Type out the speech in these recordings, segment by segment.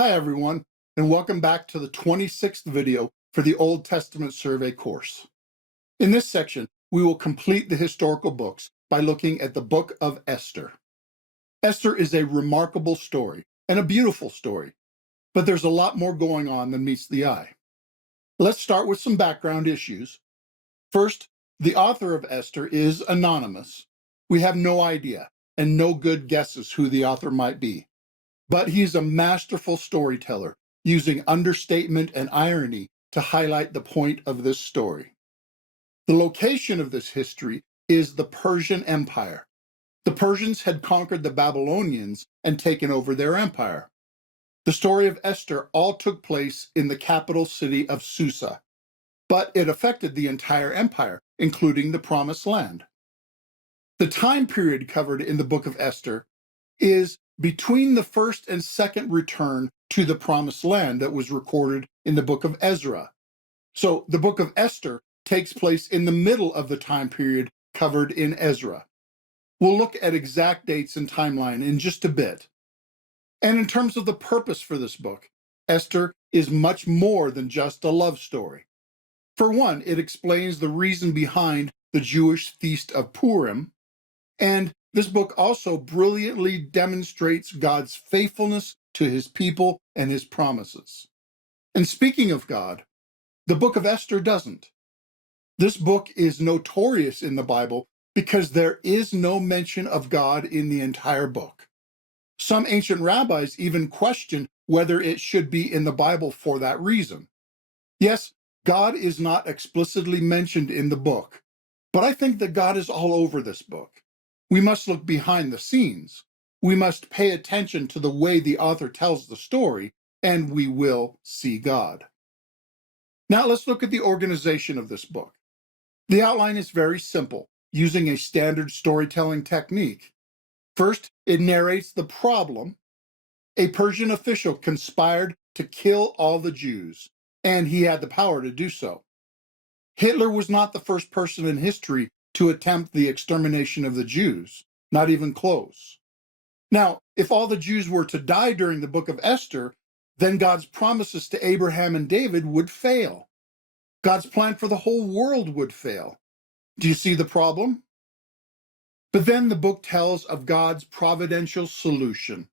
Hi everyone, and welcome back to the 26th video for the Old Testament Survey course. In this section, we will complete the historical books by looking at the book of Esther. Esther is a remarkable story and a beautiful story, but there's a lot more going on than meets the eye. Let's start with some background issues. First, the author of Esther is anonymous. We have no idea and no good guesses who the author might be. But he's a masterful storyteller, using understatement and irony to highlight the point of this story. The location of this history is the Persian Empire. The Persians had conquered the Babylonians and taken over their empire. The story of Esther all took place in the capital city of Susa, but it affected the entire empire, including the Promised Land. The time period covered in the book of Esther is between the first and second return to the Promised Land that was recorded in the book of Ezra. So the book of Esther takes place in the middle of the time period covered in Ezra. We'll look at exact dates and timeline in just a bit. And in terms of the purpose for this book, Esther is much more than just a love story. For one, it explains the reason behind the Jewish feast of Purim, and this book also brilliantly demonstrates God's faithfulness to his people and his promises. And speaking of God, the book of Esther doesn't. This book is notorious in the Bible because there is no mention of God in the entire book. Some ancient rabbis even question whether it should be in the Bible for that reason. Yes, God is not explicitly mentioned in the book, but I think that God is all over this book. We must look behind the scenes. We must pay attention to the way the author tells the story, and we will see God. Now let's look at the organization of this book. The outline is very simple, using a standard storytelling technique. First, it narrates the problem. A Persian official conspired to kill all the Jews, and he had the power to do so. Hitler was not the first person in history to attempt the extermination of the Jews, not even close. Now, if all the Jews were to die during the book of Esther, then God's promises to Abraham and David would fail. God's plan for the whole world would fail. Do you see the problem? But then the book tells of God's providential solution.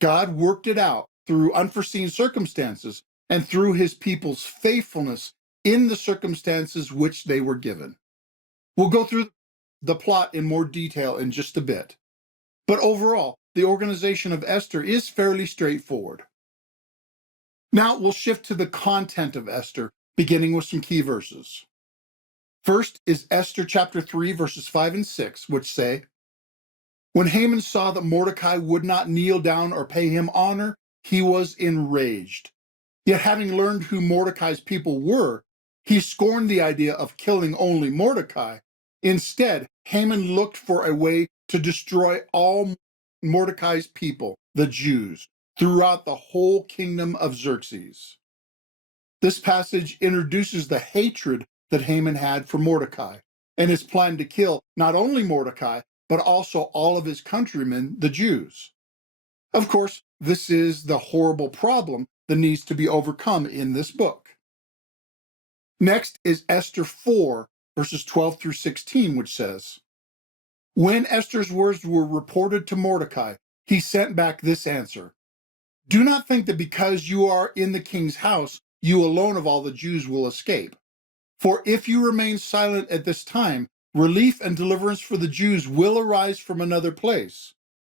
God worked it out through unforeseen circumstances and through his people's faithfulness in the circumstances which they were given. We'll go through the plot in more detail in just a bit. But overall, the organization of Esther is fairly straightforward. Now we'll shift to the content of Esther, beginning with some key verses. First is Esther chapter 3, verses 5 and 6, which say, "When Haman saw that Mordecai would not kneel down or pay him honor, he was enraged. Yet having learned who Mordecai's people were, he scorned the idea of killing only Mordecai. Instead, Haman looked for a way to destroy all Mordecai's people, the Jews, throughout the whole kingdom of Xerxes." This passage introduces the hatred that Haman had for Mordecai and his plan to kill not only Mordecai, but also all of his countrymen, the Jews. Of course, this is the horrible problem that needs to be overcome in this book. Next is Esther 4, verses 12 through 16, which says, "When Esther's words were reported to Mordecai, he sent back this answer: 'Do not think that because you are in the king's house, you alone of all the Jews will escape. For if you remain silent at this time, relief and deliverance for the Jews will arise from another place,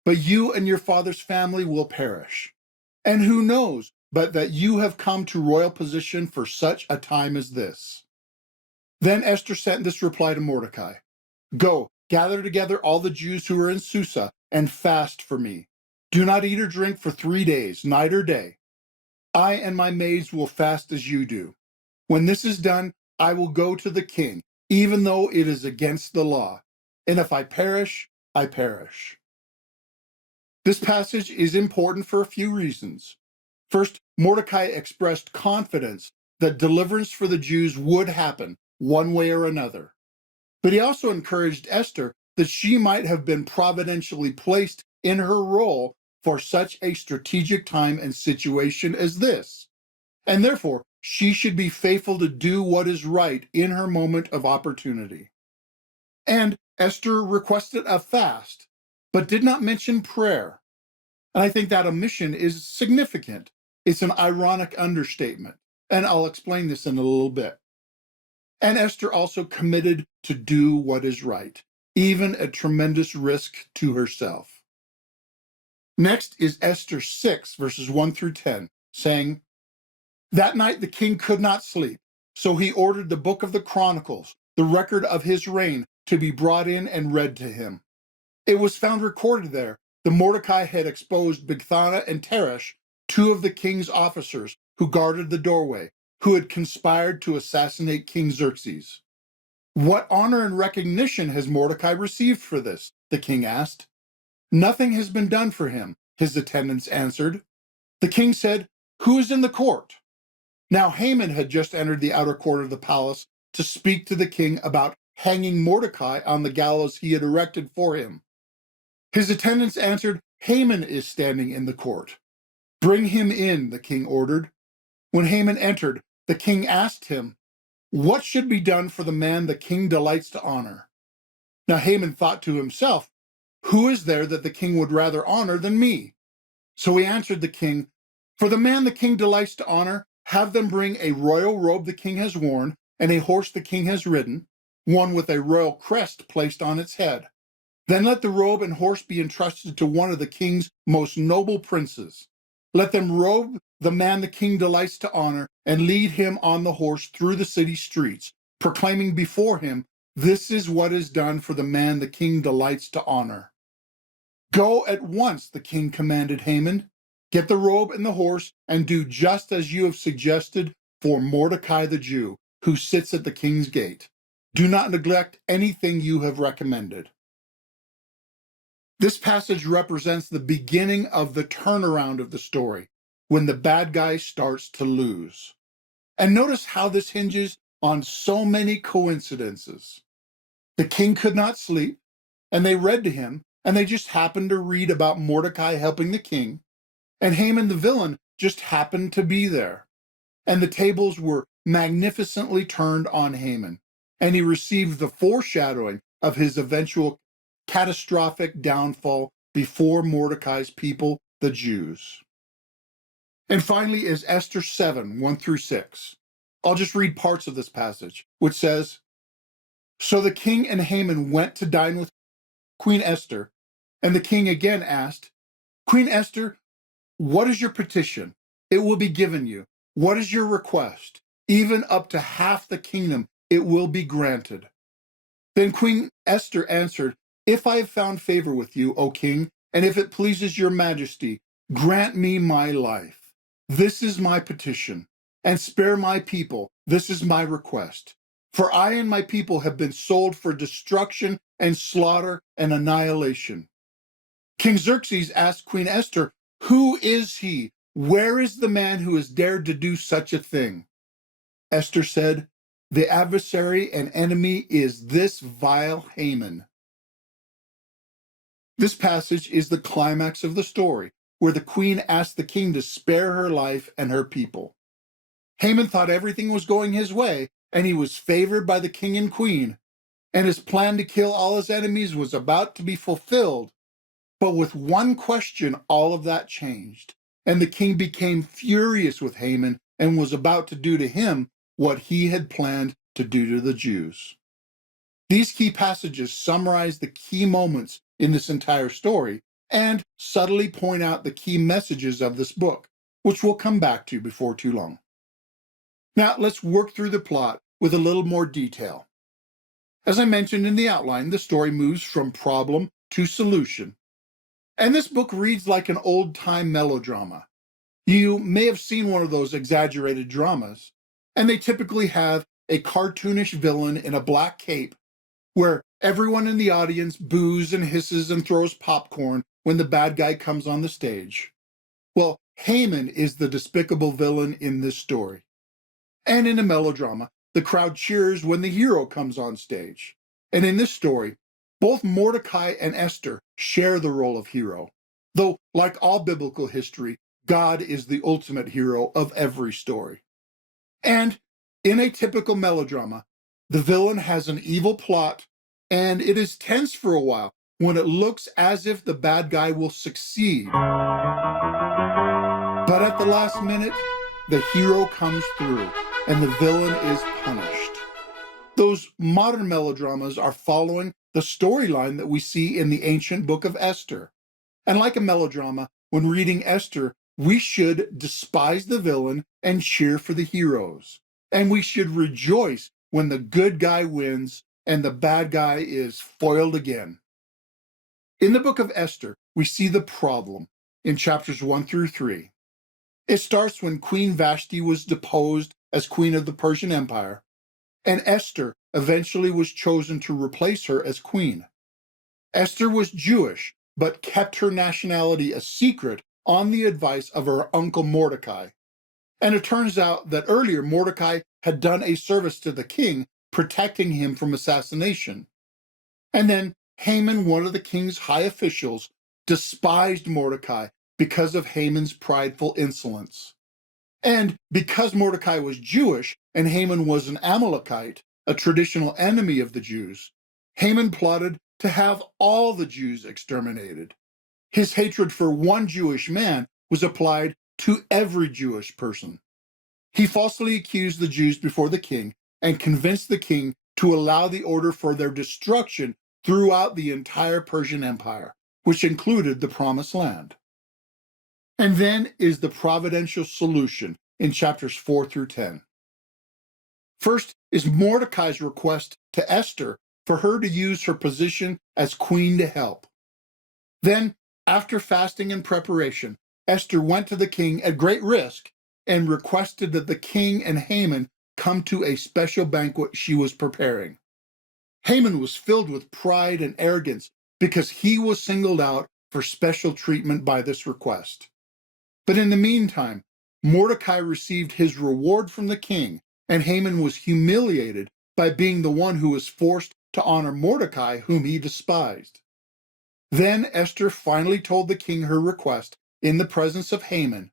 but you and your father's family will perish. And who knows but that you have come to royal position for such a time as this?' Then Esther sent this reply to Mordecai: 'Go, gather together all the Jews who are in Susa and fast for me. Do not eat or drink for 3 days, night or day. I and my maids will fast as you do. When this is done, I will go to the king, even though it is against the law. And if I perish, I perish.'" This passage is important for a few reasons. First, Mordecai expressed confidence that deliverance for the Jews would happen one way or another. But he also encouraged Esther that she might have been providentially placed in her role for such a strategic time and situation as this, and therefore she should be faithful to do what is right in her moment of opportunity. And Esther requested a fast, but did not mention prayer. And I think that omission is significant. It's an ironic understatement, and I'll explain this in a little bit. And Esther also committed to do what is right, even at tremendous risk to herself. Next is Esther 6, verses 1 through 10, saying, "That night the king could not sleep, so he ordered the book of the Chronicles, the record of his reign, to be brought in and read to him. It was found recorded there that Mordecai had exposed Bigthana and Teresh, two of the king's officers who guarded the doorway, who had conspired to assassinate King Xerxes. What honor and recognition has Mordecai received for this?" the king asked. "Nothing has been done for him," his attendants answered. The king said, "Who is in the court?" Now Haman had just entered the outer court of the palace to speak to the king about hanging Mordecai on the gallows he had erected for him. His attendants answered, "Haman is standing in the court." "Bring him in," the king ordered. When Haman entered, the king asked him, "What should be done for the man the king delights to honor?" Now Haman thought to himself, "Who is there that the king would rather honor than me?" So he answered the king, "For the man the king delights to honor, have them bring a royal robe the king has worn, and a horse the king has ridden, one with a royal crest placed on its head. Then let the robe and horse be entrusted to one of the king's most noble princes. Let them robe the man the king delights to honor and lead him on the horse through the city streets, proclaiming before him, 'This is what is done for the man the king delights to honor.'" "Go at once," the king commanded Haman. "Get the robe and the horse and do just as you have suggested for Mordecai the Jew, who sits at the king's gate. Do not neglect anything you have recommended." This passage represents the beginning of the turnaround of the story, when the bad guy starts to lose. And notice how this hinges on so many coincidences. The king could not sleep, and they read to him, and they just happened to read about Mordecai helping the king, and Haman the villain just happened to be there. And the tables were magnificently turned on Haman, and he received the foreshadowing of his eventual catastrophic downfall before Mordecai's people, the Jews. And finally is Esther 7, 1 through 6. I'll just read parts of this passage, which says, "So the king and Haman went to dine with Queen Esther, and the king again asked, 'Queen Esther, what is your petition? It will be given you. What is your request? Even up to half the kingdom, it will be granted.' Then Queen Esther answered, 'If I have found favor with you, O king, and if it pleases your majesty, grant me my life. This is my petition, and spare my people. This is my request. For I and my people have been sold for destruction and slaughter and annihilation.' King Xerxes asked Queen Esther, 'Who is he? Where is the man who has dared to do such a thing?' Esther said, 'The adversary and enemy is this vile Haman.'" This passage is the climax of the story, where the queen asked the king to spare her life and her people. Haman thought everything was going his way, and he was favored by the king and queen, and his plan to kill all his enemies was about to be fulfilled. But with one question, all of that changed, and the king became furious with Haman and was about to do to him what he had planned to do to the Jews. These key passages summarize the key moments in this entire story and subtly point out the key messages of this book, which we'll come back to before too long. Now, let's work through the plot with a little more detail. As I mentioned in the outline, the story moves from problem to solution. And this book reads like an old-time melodrama. You may have seen one of those exaggerated dramas, and they typically have a cartoonish villain in a black cape where everyone in the audience boos and hisses and throws popcorn when the bad guy comes on the stage. Well, Haman is the despicable villain in this story. And in a melodrama, the crowd cheers when the hero comes on stage. And in this story, both Mordecai and Esther share the role of hero. Though, like all biblical history, God is the ultimate hero of every story. And in a typical melodrama, the villain has an evil plot, and it is tense for a while when it looks as if the bad guy will succeed. But at the last minute, the hero comes through, and the villain is punished. Those modern melodramas are following the storyline that we see in the ancient book of Esther. And like a melodrama, when reading Esther, we should despise the villain and cheer for the heroes. And we should rejoice when the good guy wins and the bad guy is foiled again. In the book of Esther, we see the problem in chapters 1 through 3. It starts when Queen Vashti was deposed as queen of the Persian Empire, and Esther eventually was chosen to replace her as queen. Esther was Jewish, but kept her nationality a secret on the advice of her uncle Mordecai. And it turns out that earlier Mordecai had done a service to the king, protecting him from assassination. And then Haman, one of the king's high officials, despised Mordecai because of Haman's prideful insolence. And because Mordecai was Jewish and Haman was an Amalekite, a traditional enemy of the Jews, Haman plotted to have all the Jews exterminated. His hatred for one Jewish man was applied to every Jewish person. He falsely accused the Jews before the king and convinced the king to allow the order for their destruction throughout the entire Persian Empire, which included the Promised Land. And then is the providential solution in chapters 4 through 10. First is Mordecai's request to Esther for her to use her position as queen to help. Then, after fasting and preparation, Esther went to the king at great risk and requested that the king and Haman come to a special banquet she was preparing. Haman was filled with pride and arrogance because he was singled out for special treatment by this request. But in the meantime, Mordecai received his reward from the king, and Haman was humiliated by being the one who was forced to honor Mordecai, whom he despised. Then Esther finally told the king her request in the presence of Haman.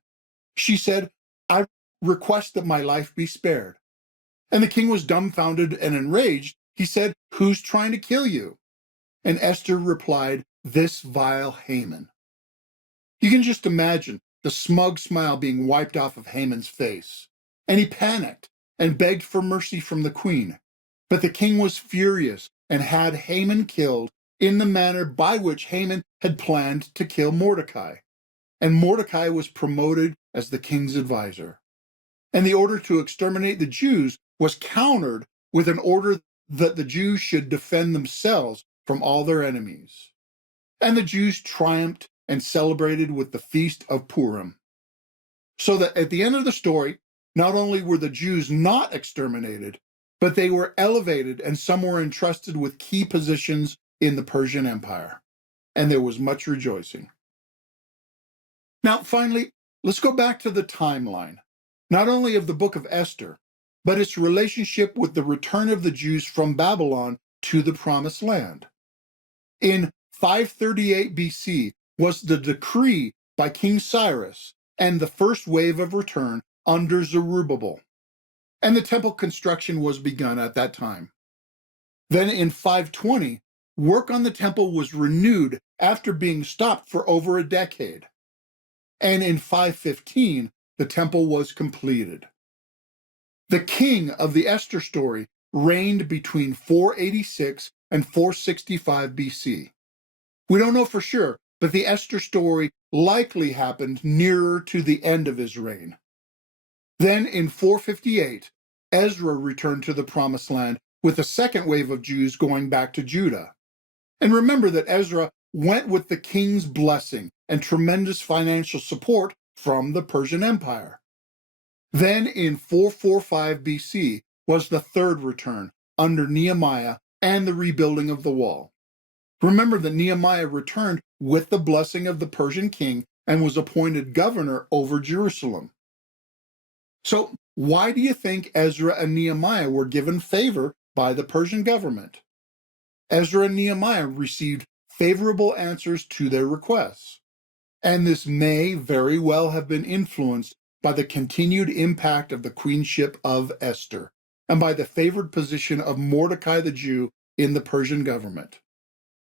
She said, "I request that my life be spared." And the king was dumbfounded and enraged. He said, "Who's trying to kill you?" And Esther replied, "This vile Haman." You can just imagine the smug smile being wiped off of Haman's face. And he panicked and begged for mercy from the queen. But the king was furious and had Haman killed in the manner by which Haman had planned to kill Mordecai. And Mordecai was promoted as the king's advisor. And the order to exterminate the Jews was countered with an order that the Jews should defend themselves from all their enemies. And the Jews triumphed and celebrated with the Feast of Purim. So that at the end of the story, not only were the Jews not exterminated, but they were elevated and some were entrusted with key positions in the Persian Empire. And there was much rejoicing. Now, finally, let's go back to the timeline, not only of the book of Esther, but its relationship with the return of the Jews from Babylon to the Promised Land. In 538 BC was the decree by King Cyrus and the first wave of return under Zerubbabel. And the temple construction was begun at that time. Then in 520, work on the temple was renewed after being stopped for over a decade. And in 515, the temple was completed. The king of the Esther story reigned between 486 and 465 BC. We don't know for sure, but the Esther story likely happened nearer to the end of his reign. Then in 458, Ezra returned to the Promised Land with a second wave of Jews going back to Judah. And remember that Ezra went with the king's blessing and tremendous financial support from the Persian Empire. Then in 445 BC was the third return under Nehemiah and the rebuilding of the wall. Remember that Nehemiah returned with the blessing of the Persian king and was appointed governor over Jerusalem. So why do you think Ezra and Nehemiah were given favor by the Persian government? Ezra and Nehemiah received favorable answers to their requests. and this may very well have been influenced by the continued impact of the queenship of Esther and by the favored position of Mordecai the Jew in the Persian government.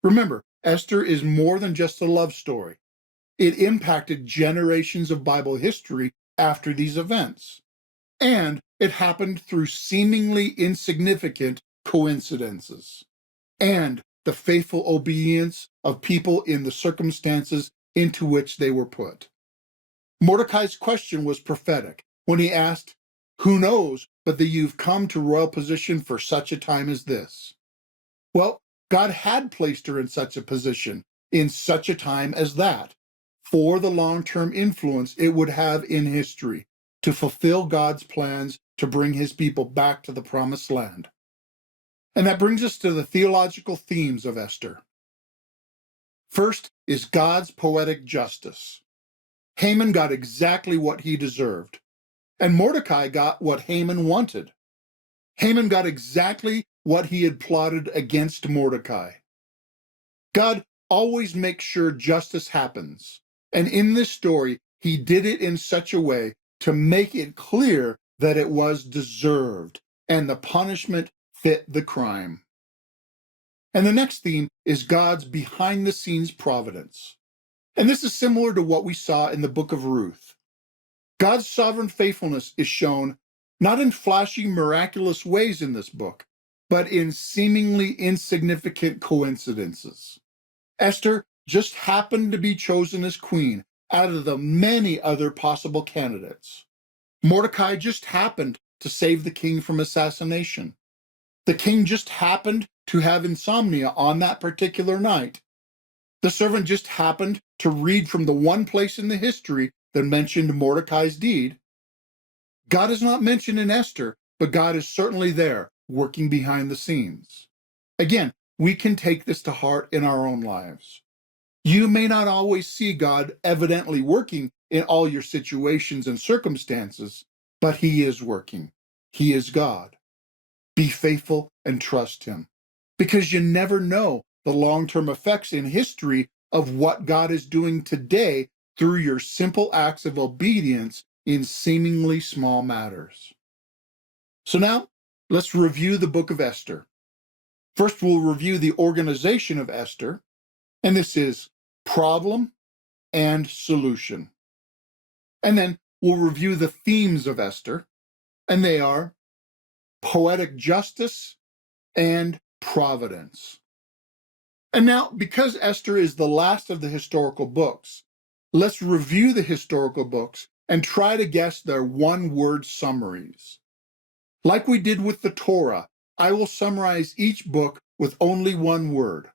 Remember, Esther is more than just a love story. It impacted generations of Bible history after these events, and it happened through seemingly insignificant coincidences and the faithful obedience of people in the circumstances into which they were put. Mordecai's question was prophetic when he asked, "Who knows but that you've come to royal position for such a time as this?" Well, God had placed her in such a position, in such a time as that, for the long-term influence it would have in history to fulfill God's plans to bring his people back to the promised land. And that brings us to the theological themes of Esther. First is God's poetic justice. Haman got exactly what he deserved, and Mordecai got what Haman wanted. Haman got exactly what he had plotted against Mordecai. God always makes sure justice happens, and in this story, he did it in such a way to make it clear that it was deserved, and the punishment fit the crime. And the next theme is God's behind-the-scenes providence. And this is similar to what we saw in the book of Ruth. God's sovereign faithfulness is shown not in flashy, miraculous ways in this book, but in seemingly insignificant coincidences. Esther just happened to be chosen as queen out of the many other possible candidates. Mordecai just happened to save the king from assassination. The king just happened to have insomnia on that particular night. The servant just happened to read from the one place in the history that mentioned Mordecai's deed. God is not mentioned in Esther, but God is certainly there, working behind the scenes. Again, we can take this to heart in our own lives. You may not always see God evidently working in all your situations and circumstances, but he is working. He is God. Be faithful and trust him, because you never know the long-term effects in history of what God is doing today through your simple acts of obedience in seemingly small matters. So now, let's review the book of Esther. First, we'll review the organization of Esther, and this is problem and solution. And then we'll review the themes of Esther, and they are poetic justice and providence. And now, because Esther is the last of the historical books, let's review the historical books and try to guess their one-word summaries. Like we did with the Torah, I will summarize each book with only one word.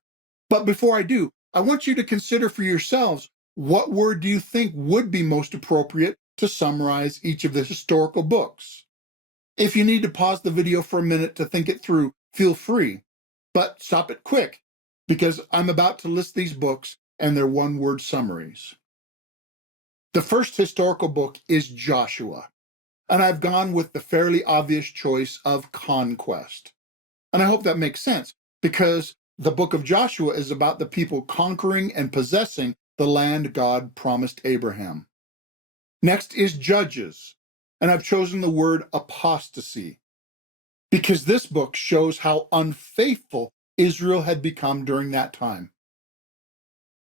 But before I do, I want you to consider for yourselves, what word do you think would be most appropriate to summarize each of the historical books? If you need to pause the video for a minute to think it through, feel free, but stop it quick, because I'm about to list these books and their one-word summaries. The first historical book is Joshua, and I've gone with the fairly obvious choice of conquest. And I hope that makes sense, because the book of Joshua is about the people conquering and possessing the land God promised Abraham. Next is Judges, and I've chosen the word apostasy, because this book shows how unfaithful Israel had become during that time.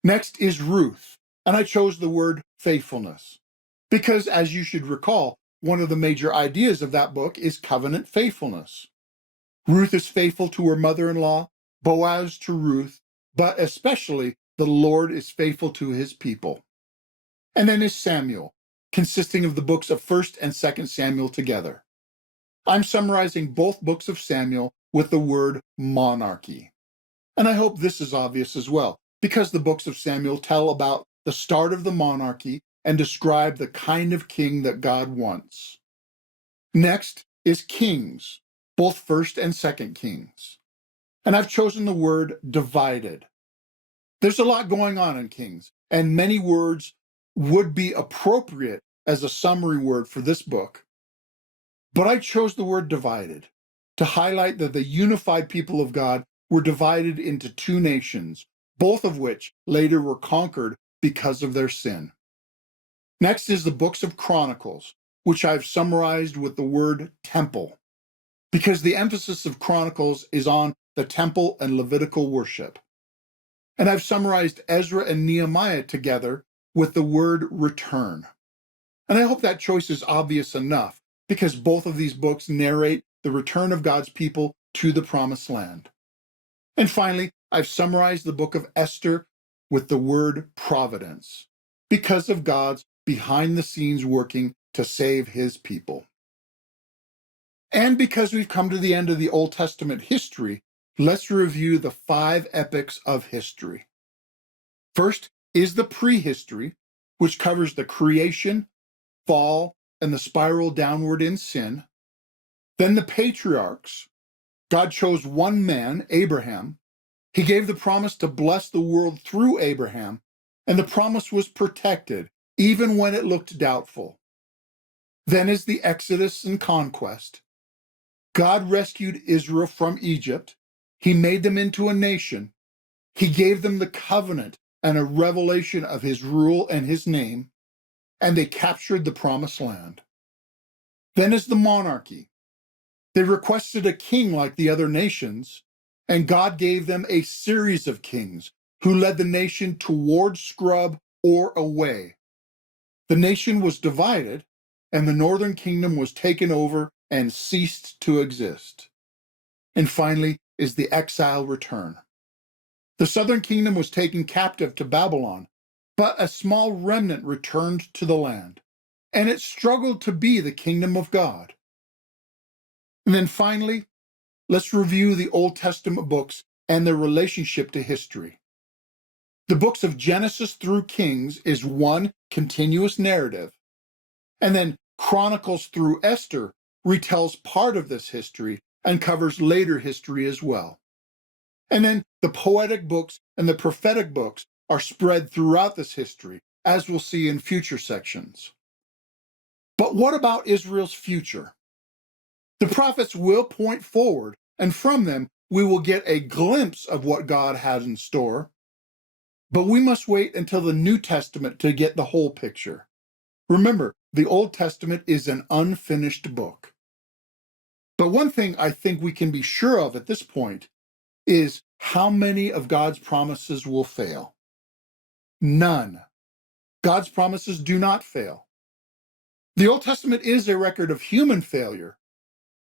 Next is Ruth, and I chose the word faithfulness, because as you should recall, one of the major ideas of that book is covenant faithfulness. Ruth is faithful to her mother-in-law, Boaz to Ruth, but especially the Lord is faithful to his people. And then is Samuel, consisting of the books of 1st and 2nd Samuel together. I'm summarizing both books of Samuel with the word monarchy. And I hope this is obvious as well, because the books of Samuel tell about the start of the monarchy and describe the kind of king that God wants. Next is Kings, both 1st and 2nd Kings. And I've chosen the word divided. There's a lot going on in Kings, and many words would be appropriate as a summary word for this book. But I chose the word divided to highlight that the unified people of God were divided into two nations, both of which later were conquered because of their sin. Next is the books of Chronicles, which I've summarized with the word temple, because the emphasis of Chronicles is on the temple and Levitical worship. And I've summarized Ezra and Nehemiah together with the word return. And I hope that choice is obvious enough, because both of these books narrate the return of God's people to the promised land. And finally, I've summarized the book of Esther with the word providence, because of God's behind-the-scenes working to save his people. And because we've come to the end of the Old Testament history, let's review the 5 epochs of history. First is the prehistory, which covers the creation, fall, and the spiral downward in sin. Then the patriarchs. God chose one man, Abraham. He gave the promise to bless the world through Abraham, and the promise was protected, even when it looked doubtful. Then is the Exodus and conquest. God rescued Israel from Egypt. He made them into a nation. He gave them the covenant and a revelation of his rule and his name, and they captured the promised land. Then is the monarchy. They requested a king like the other nations, and God gave them a series of kings who led the nation toward scrub or away. The nation was divided, and the northern kingdom was taken over and ceased to exist. And finally is the exile return. The southern kingdom was taken captive to Babylon, but a small remnant returned to the land, and it struggled to be the kingdom of God. And then finally, let's review the Old Testament books and their relationship to history. The books of Genesis through Kings is one continuous narrative, and then Chronicles through Esther retells part of this history and covers later history as well. And then the poetic books and the prophetic books are spread throughout this history, as we'll see in future sections. But what about Israel's future? The prophets will point forward, and from them we will get a glimpse of what God has in store. But we must wait until the New Testament to get the whole picture. Remember, the Old Testament is an unfinished book. But one thing I think we can be sure of at this point is how many of God's promises will fail. None. God's promises do not fail. The Old Testament is a record of human failure.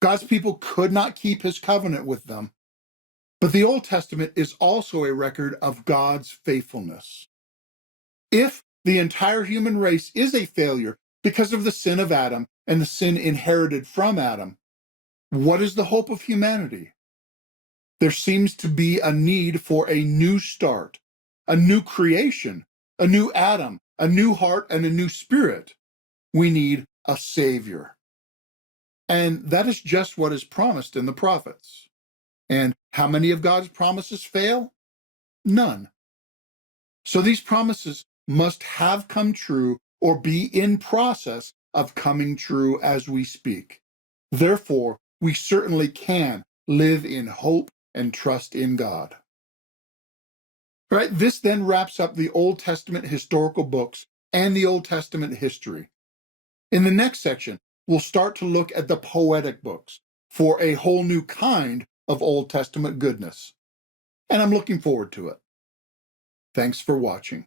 God's people could not keep his covenant with them. But the Old Testament is also a record of God's faithfulness. If the entire human race is a failure because of the sin of Adam and the sin inherited from Adam, what is the hope of humanity? There seems to be a need for a new start, a new creation, a new Adam, a new heart, and a new spirit. We need a Savior. And that is just what is promised in the prophets. And how many of God's promises fail? None. So these promises must have come true or be in process of coming true as we speak. Therefore, we certainly can live in hope and trust in God. All right, this then wraps up the Old Testament historical books and the Old Testament history. In the next section, we'll start to look at the poetic books for a whole new kind of Old Testament goodness. And I'm looking forward to it. Thanks for watching.